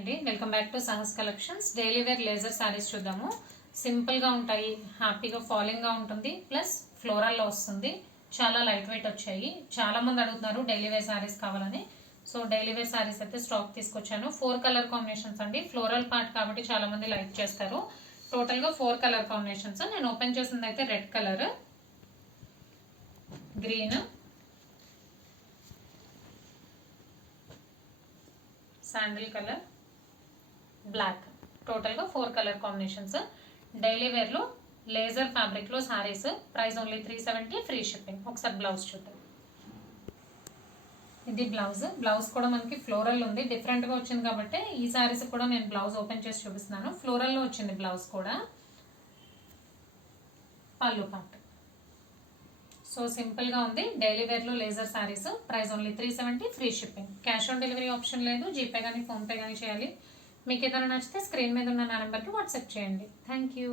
అండి, welcome back to Sahas collections. Daily wear laser sarees చూద్దాము. Simple గా ఉంటాయి, హ్యాపీగా ఫాలింగ్ గా ఉంటుంది, ప్లస్ ఫ్లోరల్ లో వస్తుంది. చాలా లైట్ వెయిట్ వచ్చాయి. చాలా మంది అడుగుతున్నారు డైలీ వేర్ శారీస్ కావాలని. సో డైలీ వేర్ శారీస్ అయితే స్టాక్ తీసుకొచ్చాను. 4 కలర్ కాంబినేషన్స్ అండి. ఫ్లోరల్ పార్ట్ కాబట్టి చాలా మంది లైక్ చేస్తారు. టోటల్ గా 4 కలర్ కాంబినేషన్స్. నేను ఓపెన్ చేసింది అయితే red colour, green, sandal colour, black. టోటల్గా 4 కలర్ కాంబినేషన్స్. డైలీ వేర్లో లేజర్ ఫ్యాబ్రిక్లో sarees. Price only 370, free shipping. ఒకసారి బ్లౌజ్ చూద్దాం. ఇది బ్లౌజ్. బ్లౌజ్ కూడా మనకి ఫ్లోరల్ ఉంది, డిఫరెంట్గా వచ్చింది కాబట్టి ఈ శారీస్ కూడా నేను బ్లౌజ్ ఓపెన్ చేసి చూపిస్తున్నాను. ఫ్లోరల్లో వచ్చింది బ్లౌజ్ కూడా. పళ్ళు పార్ట్. సో సింపుల్గా ఉంది. డైలీ వేర్లో laser saris. Price only 370, free shipping. Cash on delivery option లేదు. జీపే కానీ ఫోన్పే కానీ చేయాలి. మీకు ఏదైనా నచ్చితే స్క్రీన్ మీద ఉన్న నా నెంబర్కి వాట్సాప్ చేయండి. Thank you.